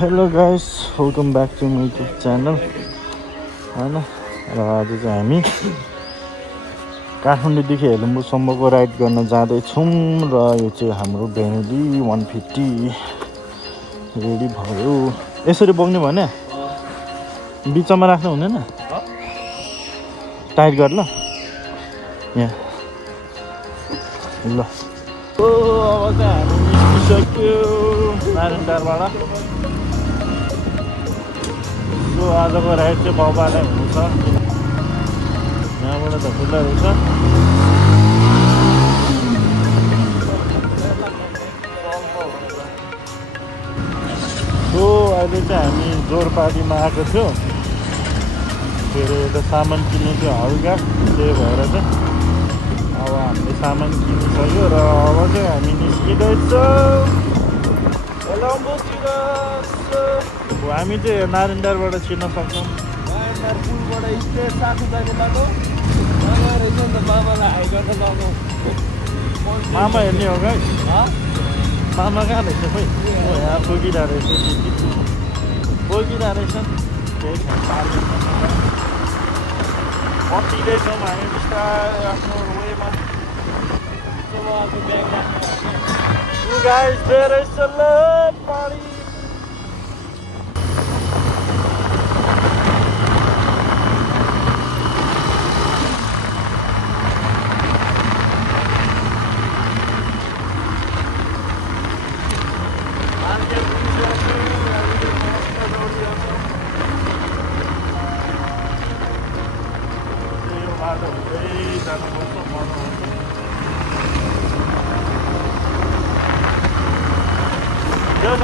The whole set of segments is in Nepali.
Hello guys, welcome back to my YouTube channel होइन। र आज चाहिँ हामी काठमाडौँदेखि हेलम्बुसम्मको राइड गर्न जाँदैछौँ र यो चाहिँ हाम्रो भेनेली 150 रेडी भयो। यसरी बोक्ने भने बिचमा राख्नु हुँदैन, टाइट गर ल यहाँ ल। अब चाहिँ हामी निस्किसक्यो नारायणटारबाट। आजको राइड चाहिँ बाबालाई हुनुहुन्छ, यहाँबाट त खुल्ला रहेछ। अहिले चाहिँ हामी जोरपाटीमा आएको थियो, के अरे यता सामान किन्नु थियो हल्का, त्यही भएर चाहिँ अब हामीले सामान किनिसक्यो र अब चाहिँ हामी निस्किँदैछौँ हेलम्बुतिर। हामी चाहिँ नारायणटारबाट छिर्न सक्छौँ। नारायणटार पुलबाट स्ट्रेट साथी जाने बाटो रहेछ नि त। मामालाई हाई गर्न लगाउँ। मामा हेर्ने हो गाइस, मामा कहाँ रहेछ खोइ? यहाँ पुगिरहेको रहेछ, पुगिरहेको रहेछ। केही छैन, कतिदैछौँ हामी बिस्तारै आफ्नो वेमा। गाइस धेरै सल्लो पानी।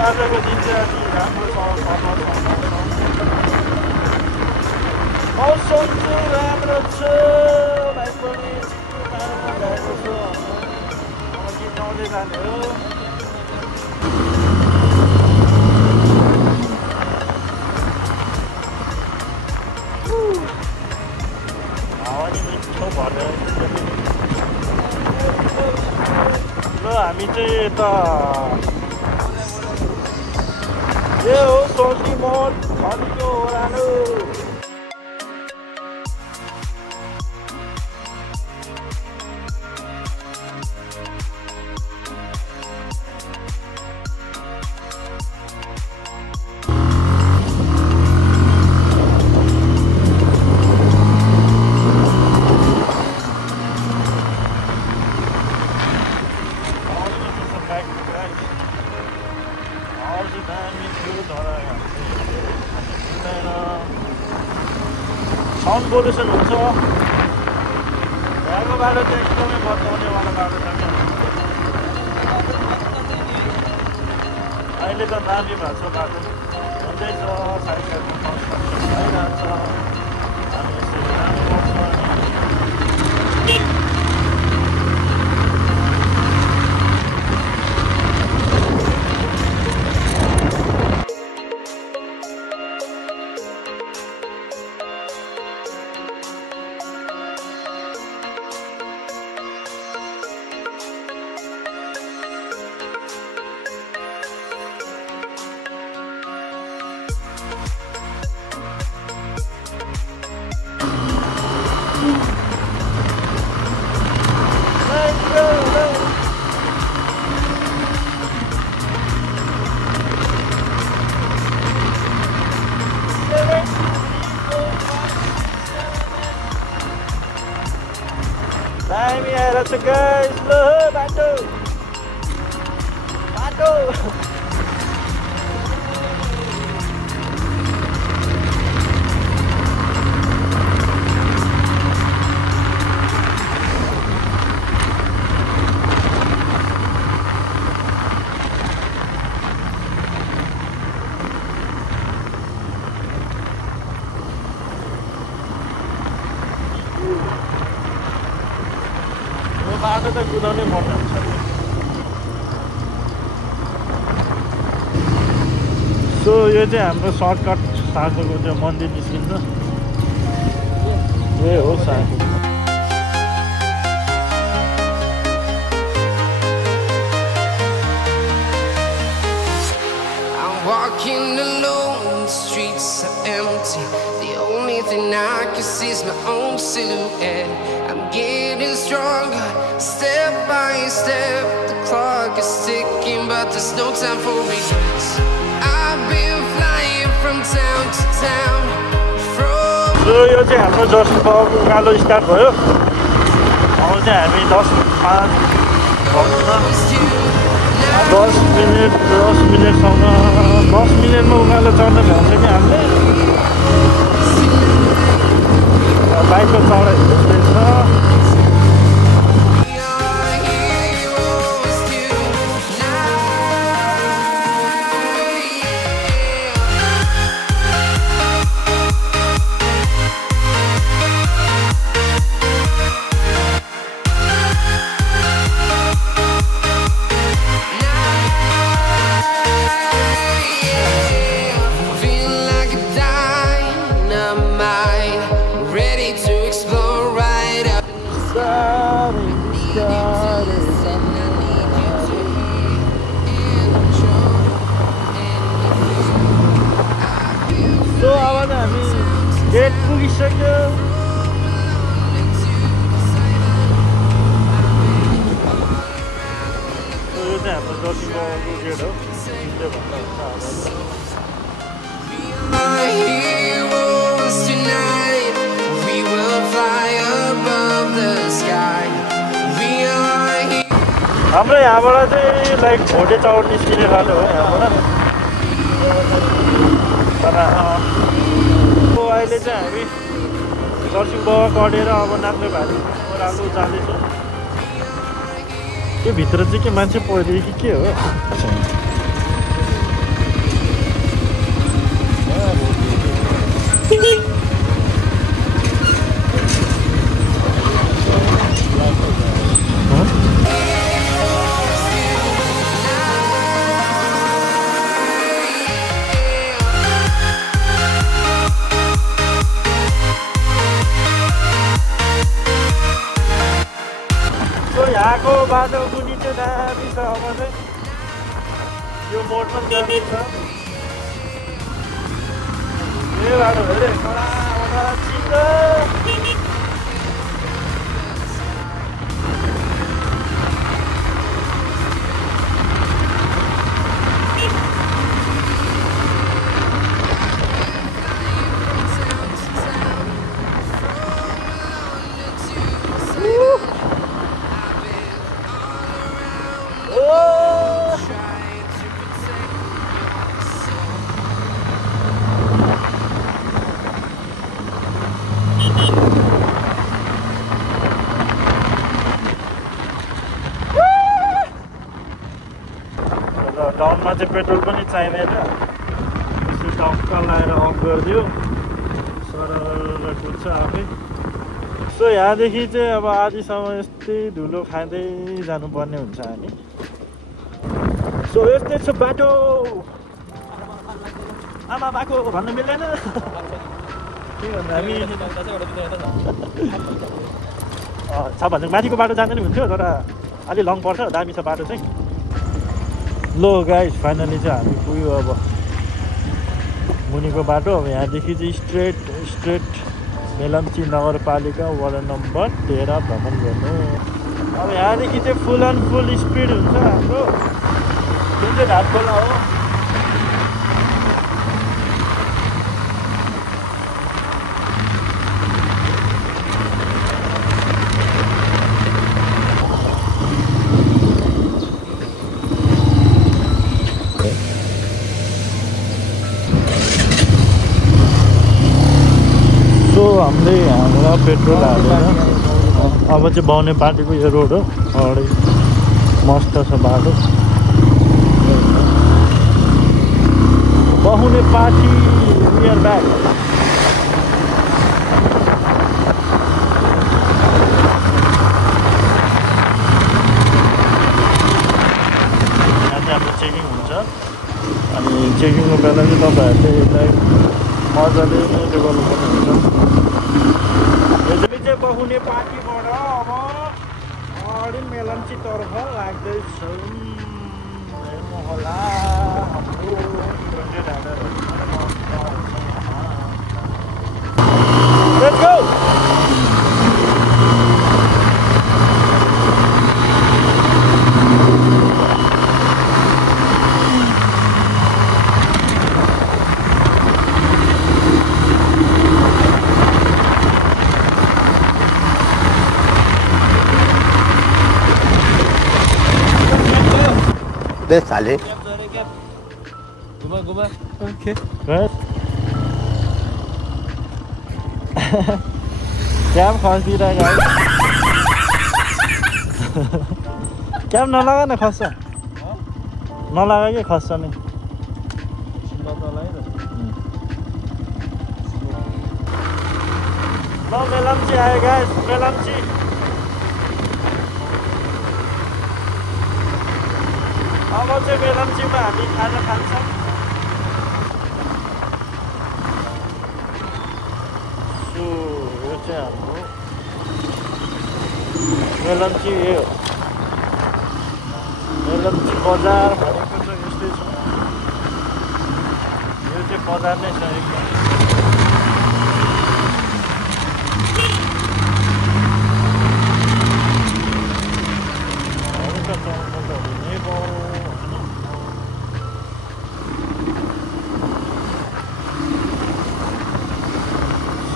आजको दिन चाहिँ अलि राम्रो छ, मौसम चाहिँ राम्रो छ भाइ पनि। गएको छु अब गीत गाउँदै जाने हो। हावा नि मिठो भएर ल। हामी चाहिँ यता यो सोची मोड खनिको ओह्रालो। साउन्ड पोल्युसन हुन्छ। यहाँको बाटो चाहिँ एकदमै बचाउनेवाला बाटो छ। अहिले त दामी भएको छ बाटो, हुँदैछ साइकलमा भइरहेको छ। हामी यसरी जानुपर्छ। दामी आएर छ गाइस, ल बाटो बाटो। बाटो त कुदाउनै पर्ने हुन्छ। सो यो चाहिँ हाम्रो सर्टकट साँचोको त्यो मन्दिर निस्किन्छ। ए हो साँचो। walking walking alone, the streets are empty. The only thing I can see is my own silhouette. I'm getting stronger, step by step. The clock is ticking, but there's no time for regrets. I've been flying from town to town. यो चाहिँ हाम्रो जस्ट उकालो स्टार्ट भयो। अब चाहिँ हामी 10:05 मिनटसम्म 10 मिनटमा उकालो चढ्न भ्याउँछ कि हामीले। बाइकको चढाइ त्यस्तै छ। गेट पुगिसक्यो। यो चाहिँ हाम्रो जर्सी गाउँको गेट हो। हाम्रो यहाँबाट चाहिँ लाइक भोटे चौर निस्किने बाटो हो यहाँबाट। तर अहिले चाहिँ हामी जर्सी बाबा कडेर अब नाच्ने भारी ओह्रालो जाँदैछौँ। त्यो भित्र चाहिँ के मान्छे पढ्दै कि के हो? यहाँको बाटो कुनी चाहिँ दामी छ। अब चाहिँ यो मोडमा जाँदैछ। यो बाटो हेरे कडा चिन्ता। डाउनमा चाहिँ पेट्रोल पनि चाहिँदैन। यसो टक्क लगाएर अफ गरिदियो सरर कुद्छ आफै। सो यहाँदेखि चाहिँ अब आधीसम्म यस्तै धुलो खाँदै जानुपर्ने हुन्छ हामी। सो यस्तै छ बाटो। आमा बाको भन्नु मिल्दैन के भन्नु हामी छ भने माथिको बाटो जाँदै हुन्थ्यो, तर अलि लङ पर्छ। दामी छ बाटो चाहिँ। लो गाइस फाइनली चाहिँ हामी पुग्यो अब मुनिको बाटो। अब यहाँदेखि चाहिँ स्ट्रेट मेलम्ची नगरपालिका वडा नम्बर 13 भ्रमण गर्नु। अब यहाँदेखि चाहिँ फुल एन्ड फुल स्पिड हुन्छ हाम्रो, जुन चाहिँ घाटखोला हो। हामीले यहाँबाट पेट्रोल हालेर अब चाहिँ बाउने पार्टीको यो रोड हो। अगाडि मस्त छ बाटो। बाहुने पार्टी नियर ब्याक। यहाँ चाहिँ हाम्रो चेकिङ हुन्छ। अनि चेकिङको बेला चाहिँ तपाईँहरूले यसलाई मजाले त्यो गर्नुपर्ने हुन्छ। यसरी चाहिँ बाहुने पार्टीबाट अब अगाडि मेलम्चीतर्फ लाग्दैछौँ। होला हाम्रो Let's go! Deh, sale. Guma. Okay. Good. क्या खस्दिरहेको है क्या नलगा न खस्छ नलगा कि खस्छ नि ल मेलम्ची आयो गाइस मेलम्ची अब चाहिँ मेलम्चीमा हामी खाजा खान्छौँ हाम्रो मेलम्ची बजार भनेको चाहिँ यस्तै छ यो चाहिँ बजार नै छ एकदम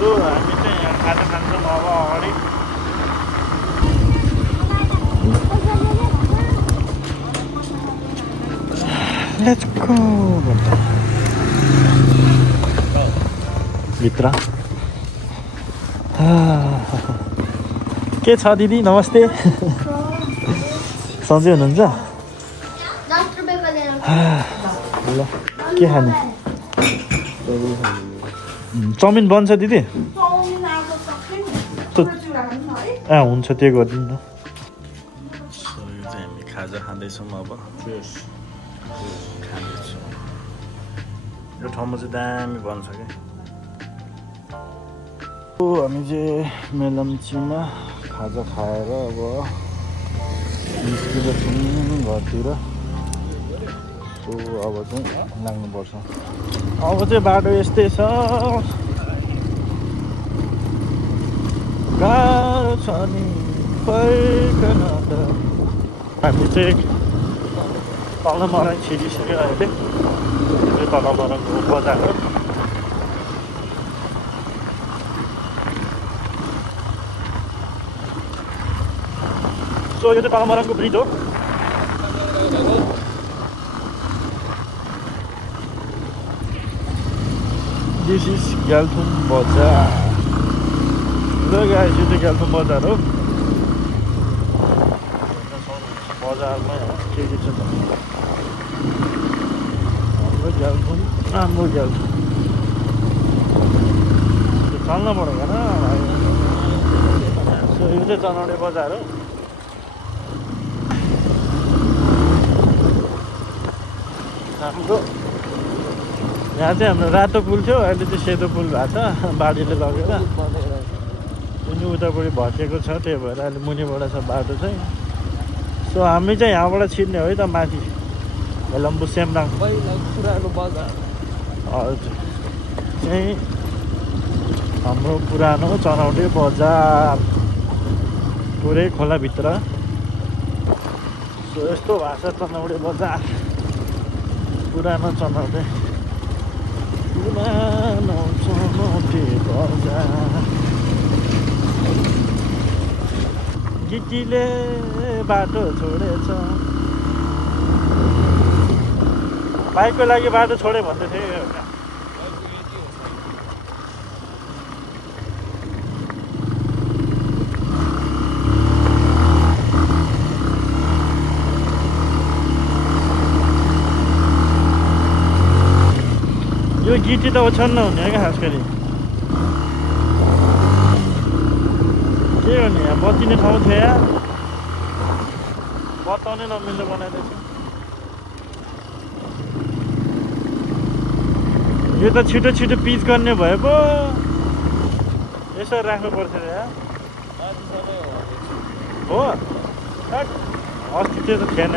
सो हामी चाहिँ यहाँ खाजा खान्छौँ अब अगाडि Let's go! भित्र के छ दिदी नमस्ते सन्चै हुनुहुन्छ ल के खाने चाउमिन बन्छ दिदी हुन्छ त्यो गरिदिनु न यो चाहिँ हामी खाजा खाँदैछौँ अब खाँदैछौँ यो ठाउँमा चाहिँ दामी बन्छ क्या हामी चाहिँ मेलम्चीमा खाजा खाएर अब निस्किँदैछौँ घरतिर सो अब चाहिँ लाग्नुपर्छ अब चाहिँ बाटो यस्तै छ गाह्रो छ नि फर्कन त हामी चाहिँ तल मराङ छिरिसक्यो अहिले यो तल मराङको बजार हो सो यो चाहिँ तल मराङको ब्रिज हो दिस इज ग्याल्थुम बजार ल गाइस यो चाहिँ ग्याल्थुम बजार हो बजारमा के छ हाम्रो ग्याल्थुम राम्रो ग्याल्थुम चल्न पऱ्यो न सो यो चाहिँ चनाउने बजार हो हाम्रो यहाँ चाहिँ हाम्रो रातो पुल थियो अहिले चाहिँ सेतो पुल भएको छ बाढीले लगेर अनि उतापट्टि भत्किएको छ त्यही भएर अहिले मुनिबाट छ बाटो चाहिँ सो हामी चाहिँ यहाँबाट छिर्ने हो है त माथि हेलम्बु सेमराङ पुरानो बजार हजुर चाहिँ हाम्रो पुरानो चनौटे बजार पुरै खोलाभित्र सो यस्तो भएको छ चनौटे बजार पुरानो चनौटे बजार गिटीले बाटो छोडेछ बाइकको लागि बाटो छोडे भन्दै थियो यो गिटी त ओछ्याउन हुने क्या खास गरी के गर्ने यहाँ बत्तिने ठाउँ थियो यहाँ बताउने नमिल्ने बनाइदिएछ यो त छिटो छिटो पिच गर्ने भए पो यसो राख्नु पर्थ्यो यहाँ हो अस्ति त्यो त थिएन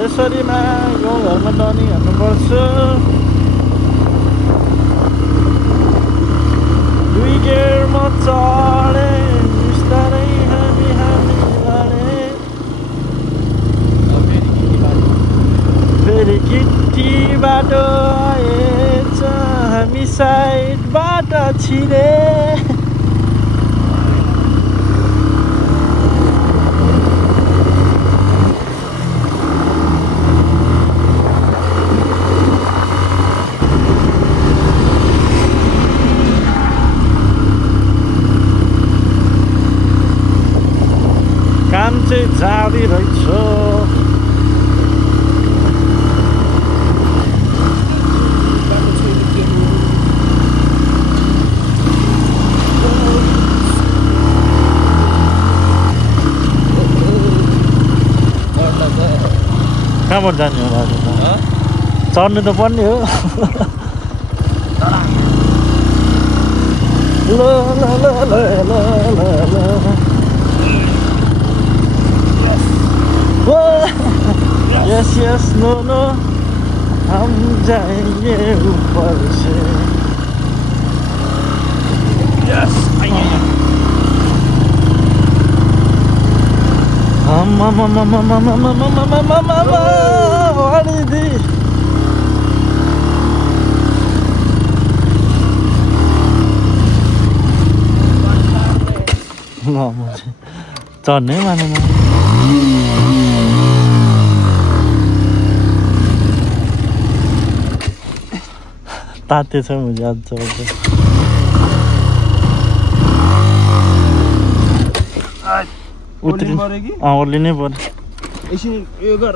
यसरीमा गाउँघरमा टर्निङ हान्नुपर्छ। 2 गियरमा चढे बिस्तारै हामी लडे। फेरि किटी बाटो आएछ हामी साइडबाट छिरे। काम चाहिँ जारी रहेछ। कहाँबाट जाने हो बाटो त? चढ्नु त पर्ने हो। ल ल ल ल ल ल यस यस नो नो हम जाएंगे ऊपर से। यस चढ्नै मानेन। ताते छ मुझे आज चढ्छ। ओर्लिनै पर्यो। एकछिन यो गर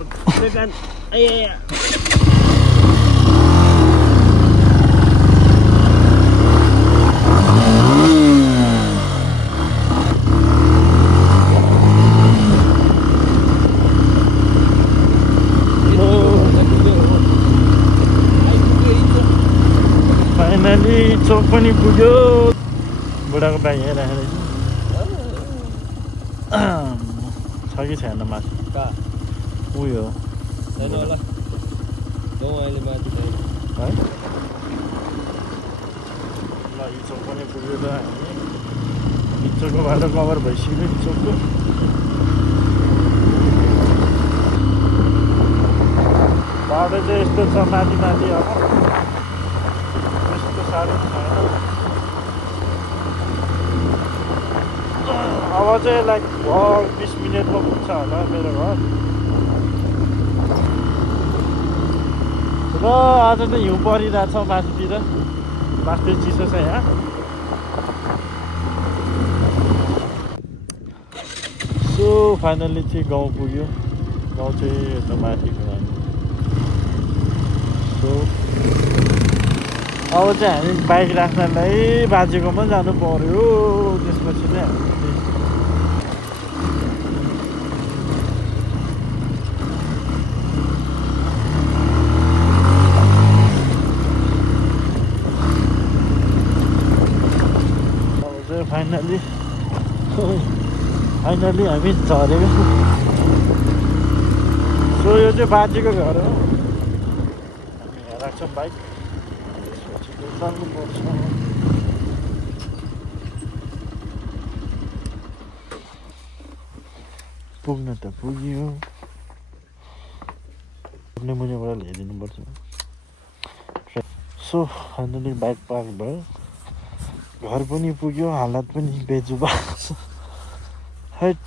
फाइनली चोक पनि पुग्यो। बुढाको बाइक हेरिरहेको छ कि छैन माथि? उयो छैन होला। गाउँ अहिले माथि छैन है। ल यो चोक पनि पुग्यो त हामी। इचोकको बाटो कभर भइसक्यो। इचोकको बाटो चाहिँ यस्तो छ माथि माथि अब त्यस्तो साह्रो छैन। अब चाहिँ लाइक 20 मिनटमा पुग्छ होला मेरो घर। र आज त हिउँ परिरहेछ माथितिर। माथि चिसो छ यहाँ। सो फाइनली चाहिँ गाउँ पुग्यो। गाउँ चाहिँ यता माथि कुरा। सो अब चाहिँ हामी बाइक राख्नलाई बाजेकोमा जानु पर्यो। त्यसपछि नै हामी फाइनली हामी झरेको। सो यो चाहिँ बाजेको घर हो। हामी यहाँ राख्छौँ बाइक। त्यसपछि जानुपर्छ। पुग्न त पुग्यो। पुग्ने मुनिबाट ल्याइदिनुपर्छ। सो फाइनली बाइक पार्क भयो। घर पनि पुग्यो। हालत पनि बेजुबा छ। हैट।